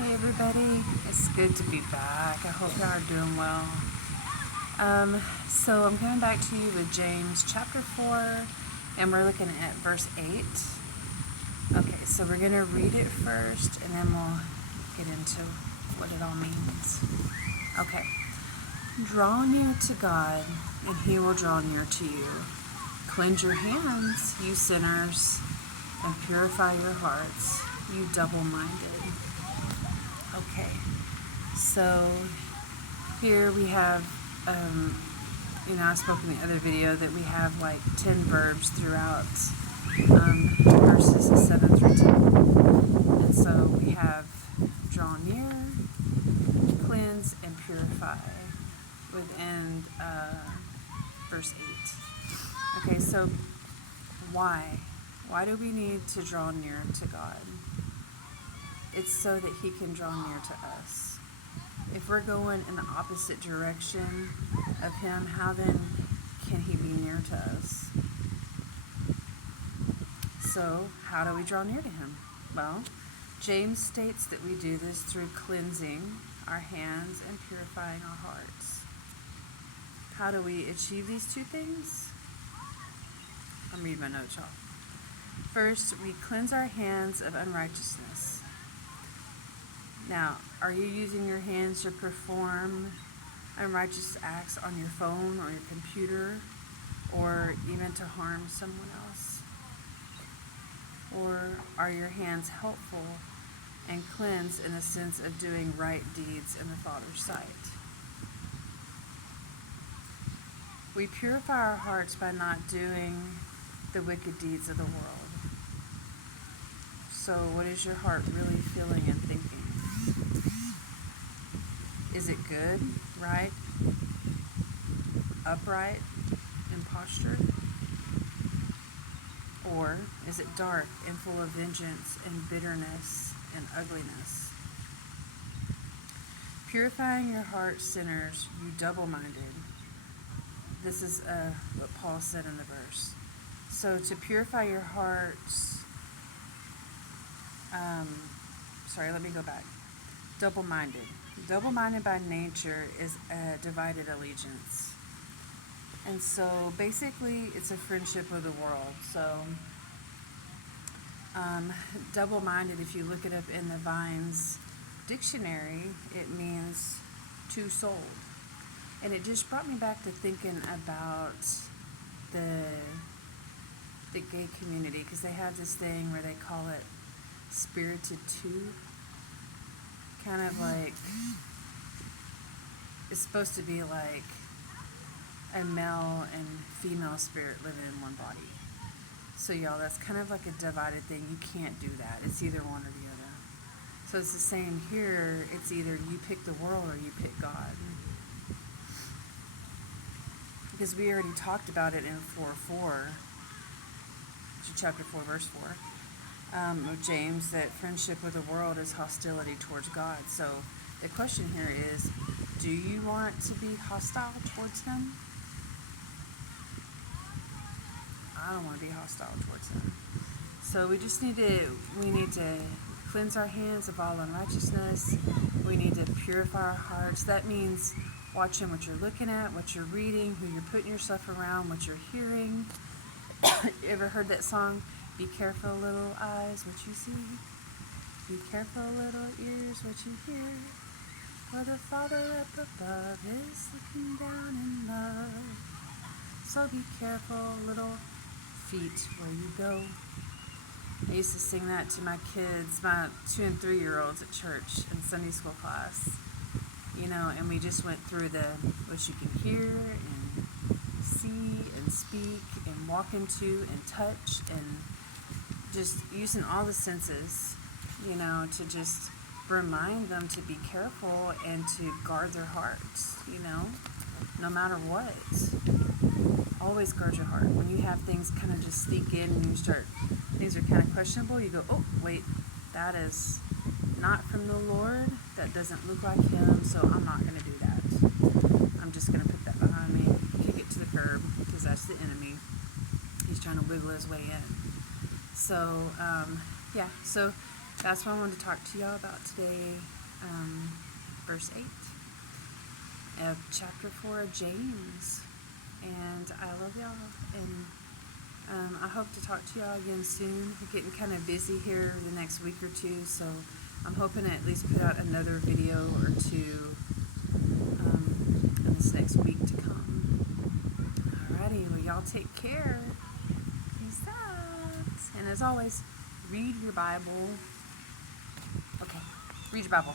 Hey everybody, it's good to be back. I hope y'all are doing well. So I'm coming back to you with James chapter 4, and we're looking at verse 8. Okay, so we're going to read it first, and then we'll get into what it all means. Okay. Draw near to God, and he will draw near to you. Cleanse your hands, you sinners, and purify your hearts, you double-minded. Okay, so here we have, I spoke in the other video that we have like 10 verbs throughout verses 7 through 10. And so we have draw near, cleanse, and purify within verse 8. Okay, so why? Why do we need to draw near to God? It's so that he can draw near to us. If we're going in the opposite direction of him, how then can he be near to us? So, how do we draw near to him? Well, James states that we do this through cleansing our hands and purifying our hearts. How do we achieve these two things? I'm reading my notes, y'all. First, we cleanse our hands of unrighteousness. Now, are you using your hands to perform unrighteous acts on your phone or your computer, or even to harm someone else? Or are your hands helpful and cleansed in the sense of doing right deeds in the Father's sight? We purify our hearts by not doing the wicked deeds of the world. So what is your heart really feeling and thinking? Is it good, right, upright, and postured? Or is it dark and full of vengeance and bitterness and ugliness? Purifying your heart, sinners, you double-minded. This is what Paul said in the verse. So to purify your hearts, let me go back. Double-minded. Double-minded by nature is a divided allegiance. And so basically it's a friendship with the world. So double-minded, if you look it up in the Vine's dictionary, it means two-souled. And it just brought me back to thinking about the gay community, because they have this thing where they call it spirited two. Kind of like, it's supposed to be like a male and female spirit living in one body. So y'all, that's kind of like a divided thing. You can't do that. It's either one or the other. So it's the same here. It's either you pick the world or you pick God. Because we already talked about it in 4:4, chapter 4, verse 4. Of James, that friendship with the world is hostility towards God. So the question here is, do you want to be hostile towards him? I don't want to be hostile towards him. So we need to cleanse our hands of all unrighteousness. We need to purify our hearts. That means watching what you're looking at, what you're reading, who you're putting yourself around, what you're hearing. You ever heard that song? Be careful, little eyes, what you see. Be careful, little ears, what you hear. For the Father up above is looking down in love. So be careful, little feet, where you go. I used to sing that to my kids, my 2 and 3-year-olds at church in Sunday school class. And we just went through what you can hear and see and speak and walk into and touch, and just using all the senses, to just remind them to be careful and to guard their hearts, no matter what. Always guard your heart. When you have things kind of just sneak in and things are kind of questionable, you go, oh, wait, that is not from the Lord. That doesn't look like him, so I'm not going to do that. I'm just going to put that behind me, kick it to the curb, because that's the enemy. He's trying to wiggle his way in. So, so That's what I wanted to talk to y'all about today. Verse 8 of chapter 4 of James. And I love y'all. And I hope to talk to y'all again soon. We're getting kind of busy here the next week or two, so I'm hoping to at least put out another video or two in this next week to come. Alrighty, well, y'all take care. Peace out. And as always, read your Bible. Okay, read your Bible.